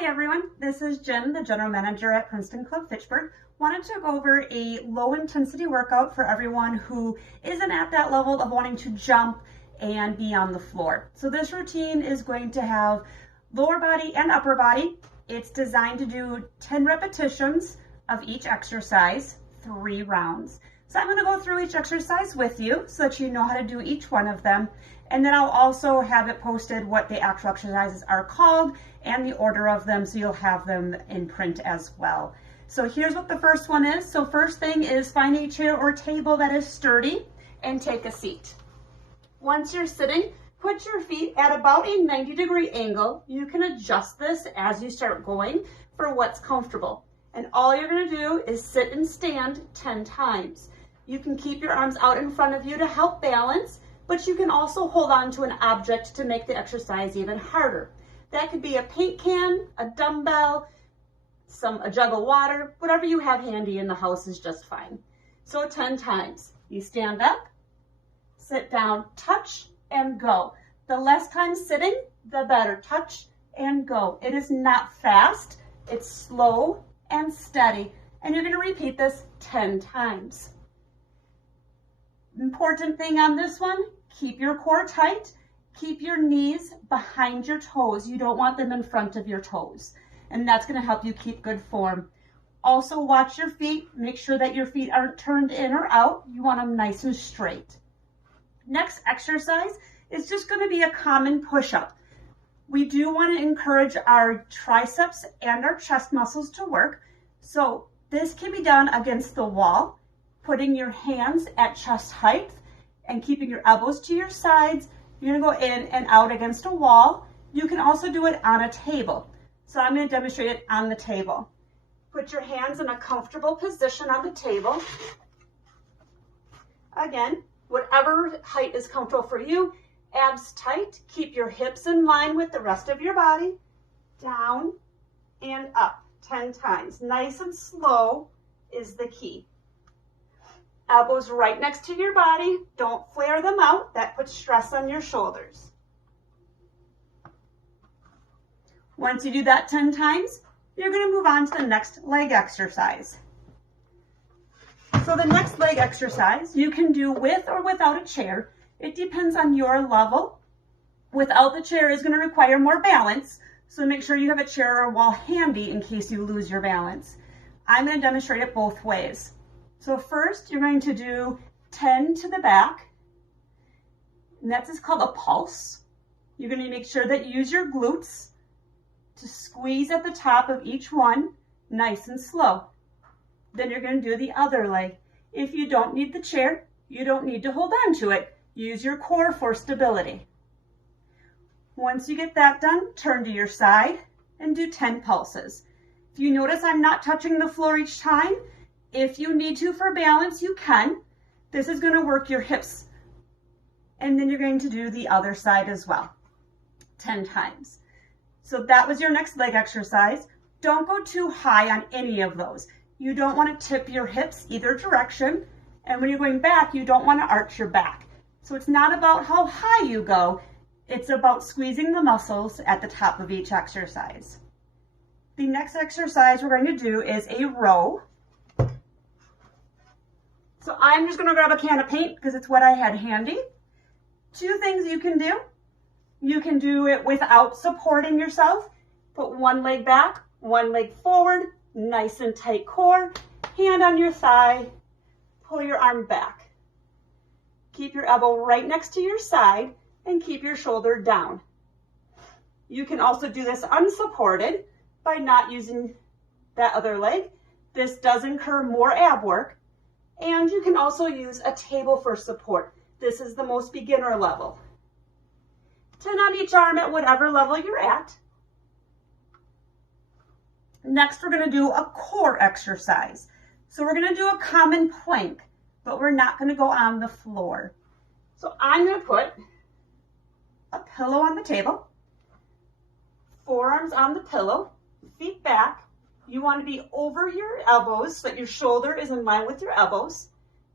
Hi everyone, this is Jen, the General Manager at Princeton Club Fitchburg. Wanted to go over a low intensity workout for everyone who isn't at that level of wanting to jump and be on the floor. So this routine is going to have lower body and upper body. It's designed to do 10 repetitions of each exercise, 3 rounds. So I'm going to go through each exercise with you so that you know how to do each one of them. And then I'll also have it posted what the actual exercises are called and the order of them, so you'll have them in print as well. So here's what the first one is. So first thing is find a chair or table that is sturdy and take a seat. Once you're sitting, put your feet at about a 90-degree angle. You can adjust this as you start going for what's comfortable. And all you're going to do is sit and stand 10 times. You can keep your arms out in front of you to help balance, but you can also hold on to an object to make the exercise even harder. That could be a paint can, a dumbbell, a jug of water, whatever you have handy in the house is just fine. So 10 times. You stand up, sit down, touch, and go. The less time sitting, the better. Touch and go. It is not fast, it's slow and steady. And you're going to repeat this 10 times. Important thing on this one, keep your core tight. Keep your knees behind your toes. You don't want them in front of your toes. And that's going to help you keep good form. Also watch your feet. Make sure that your feet aren't turned in or out. You want them nice and straight. Next exercise is just going to be a common push-up. We do want to encourage our triceps and our chest muscles to work. So this can be done against the wall, putting your hands at chest height and keeping your elbows to your sides. You're going to go in and out against a wall. You can also do it on a table. So I'm going to demonstrate it on the table. Put your hands in a comfortable position on the table. Again, whatever height is comfortable for you. Abs tight. Keep your hips in line with the rest of your body. Down and up 10 times. Nice and slow is the key. Elbows right next to your body. Don't flare them out. That puts stress on your shoulders. Once you do that 10 times, you're going to move on to the next leg exercise. So the next leg exercise you can do with or without a chair. It depends on your level. Without the chair is going to require more balance, so make sure you have a chair or a wall handy in case you lose your balance. I'm going to demonstrate it both ways. So first, you're going to do 10 to the back, and that's called a pulse. You're going to make sure that you use your glutes to squeeze at the top of each one, nice and slow. Then you're going to do the other leg. If you don't need the chair, you don't need to hold on to it. Use your core for stability. Once you get that done, turn to your side and do 10 pulses. If you notice I'm not touching the floor each time, if you need to for balance, you can. This is going to work your hips. And then you're going to do the other side as well, 10 times. So that was your next leg exercise. Don't go too high on any of those. You don't want to tip your hips either direction. And when you're going back, you don't want to arch your back. So it's not about how high you go. It's about squeezing the muscles at the top of each exercise. The next exercise we're going to do is a row. So I'm just going to grab a can of paint because it's what I had handy. 2 things you can do. You can do it without supporting yourself. Put one leg back, one leg forward, nice and tight core. Hand on your thigh, pull your arm back. Keep your elbow right next to your side and keep your shoulder down. You can also do this unsupported by not using that other leg. This does incur more ab work. And you can also use a table for support. This is the most beginner level. 10 on each arm at whatever level you're at. Next, we're going to do a core exercise. So we're going to do a common plank, but we're not going to go on the floor. So I'm going to put a pillow on the table, forearms on the pillow, feet back. You want to be over your elbows so that your shoulder is in line with your elbows.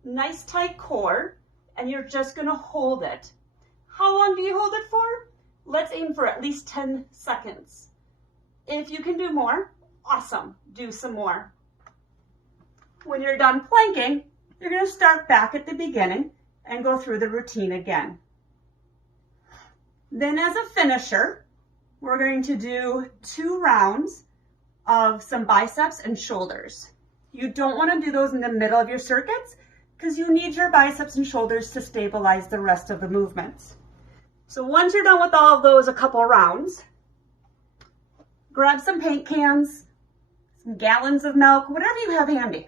Nice tight core, and you're just going to hold it. How long do you hold it for? Let's aim for at least 10 seconds. If you can do more, awesome, do some more. When you're done planking, you're going to start back at the beginning and go through the routine again. Then as a finisher, we're going to do 2 rounds of some biceps and shoulders. You don't want to do those in the middle of your circuits because you need your biceps and shoulders to stabilize the rest of the movements. So once you're done with all of those a couple rounds, grab some paint cans, some gallons of milk, whatever you have handy.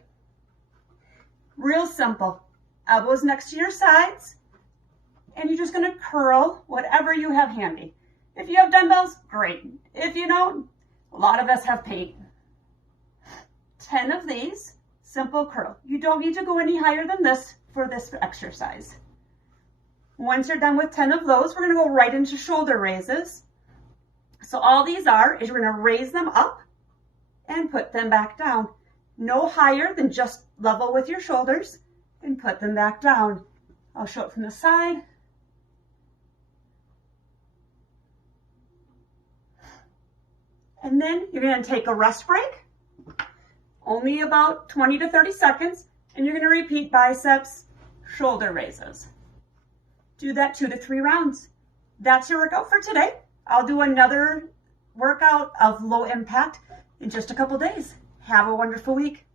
Real simple. Elbows next to your sides, and you're just going to curl whatever you have handy. If you have dumbbells, great. If you don't, a lot of us have paint. 10 of these, simple curl. You don't need to go any higher than this for this exercise. Once you're done with 10 of those, we're going to go right into shoulder raises. So all these is you're going to raise them up and put them back down. No higher than just level with your shoulders, and put them back down. I'll show it from the side. And then you're going to take a rest break, only about 20 to 30 seconds, and you're going to repeat biceps, shoulder raises. Do that 2 to 3 rounds. That's your workout for today. I'll do another workout of low impact in just a couple days. Have a wonderful week.